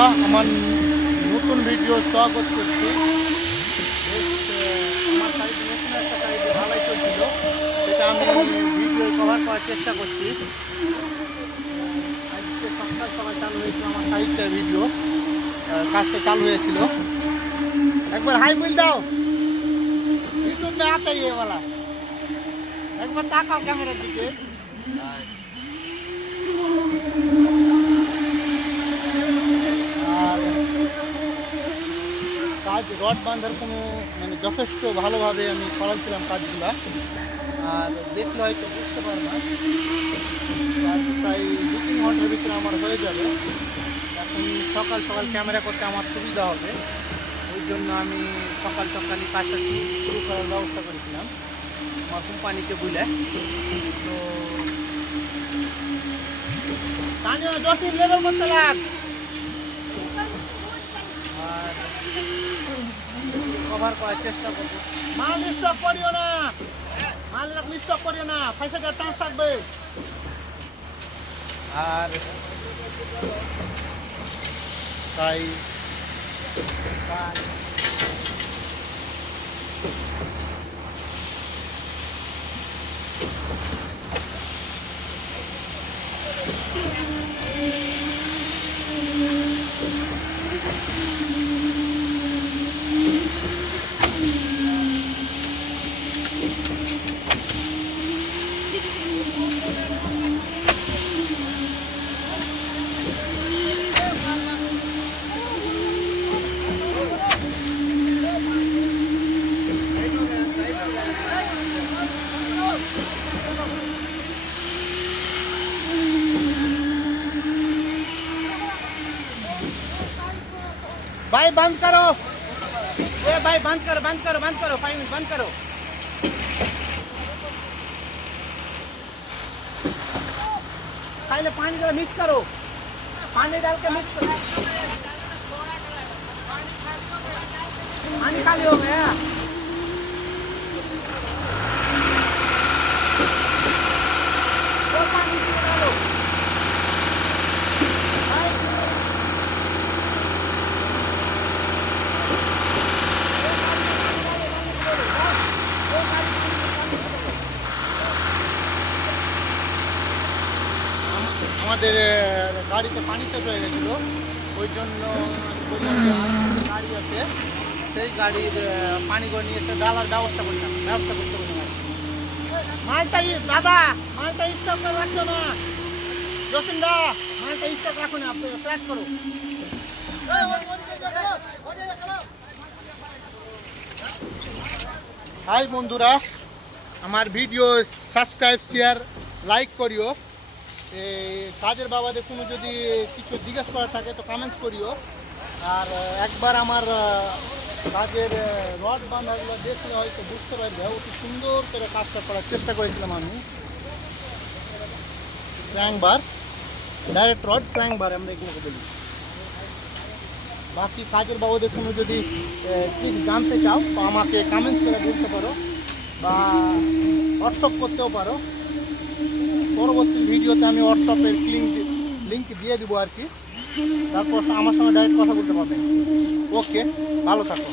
বন্ধুরা, আমার নতুন ভিডিও স্বাগত করছি। আমার সাইডে নতুন একটা সাইডে ঢালাই চলছিল, সেটা আমি ভিডিও কভার করার চেষ্টা করছি। আজকে সকাল সকাল চালু হয়েছিল আমার সাইডটা ভিডিও, কাজটা চালু হয়েছিল। একবার হাই বল দাও, ইউটিউব মে আতা ये वाला। একবার তাকাও ক্যামেরার দিকে। আর কাজ রড বাঁধার কোনো মানে যথেষ্ট ভালোভাবে আমি করাচ্ছিলাম কাজগুলো, আর দেখলে হয়তো বুঝতে পারবো না। প্রায় 2-3 ঘন্টার ভিতরে আমার হয়ে যাবে। এখন সকাল সকাল ক্যামেরা করতে আমার সুবিধা হবে, ওই জন্য আমি সকাল সকালই কাজটা শুরু করার ব্যবস্থা করেছিলাম আমার কোম্পানিকে বুঝলে। তো স্থানীয় 10 লেভেল করতে লাগ আর কভার করার চেষ্টা করবো। মাল স্টক করিও না, মাল স্টক করিও না, পয়সা যা চান্স থাকবে। আর তাই भाई बंद करो, ए भाई बंद करो, बंद करो, बंद करो, 5 मिनट बंद करो। पहले पानी जरा मिक्स करो, पानी डाल के मिक्स करो। पानी खाली हो गया। আমাদের গাড়িতে পানি শেষ হয়ে গেছিলো, ওই জন্য গাড়ি আছে, সেই গাড়ির পানি করে নিয়ে এসে ডালার ব্যবস্থা করতে বললাম। মালটা দাদা, মালটা স্টক করে রাখছো না জসিম দা, মালটা স্টক রাখো না, আপনি প্যাক করো। হাই বন্ধুরা, আমার ভিডিও সাবস্ক্রাইব শেয়ার লাইক করিও। কাজের বাবাদের কোনো যদি কিছু জিজ্ঞেস করা থাকে তো কমেন্টস করিও। আর একবার আমার কাজের রড বাঁধাগুলো দেখলে হয়তো বুঝতে পারবে, অতি সুন্দর করে কাজটা করার চেষ্টা করেছিলাম আমি। ক্র্যাঙ্ক বার, ডাইরেক্ট রড ক্র্যাঙ্ক বার আমরা এগুলোকে বলি। বাকি কাজের বাবাদের কোনো যদি ঠিক জানতে চাও তো আমাকে কমেন্টস করে বলতে পারো বা হোয়াটসঅ্যাপ করতেও পারো। পরবর্তী ভিডিওতে আমি হোয়াটসঅ্যাপের লিঙ্ক দিয়ে দিব আর কি, তারপর আমার সঙ্গে ডাইরেক্ট কথা বলতে পারবেন। ওকে, ভালো থাকো।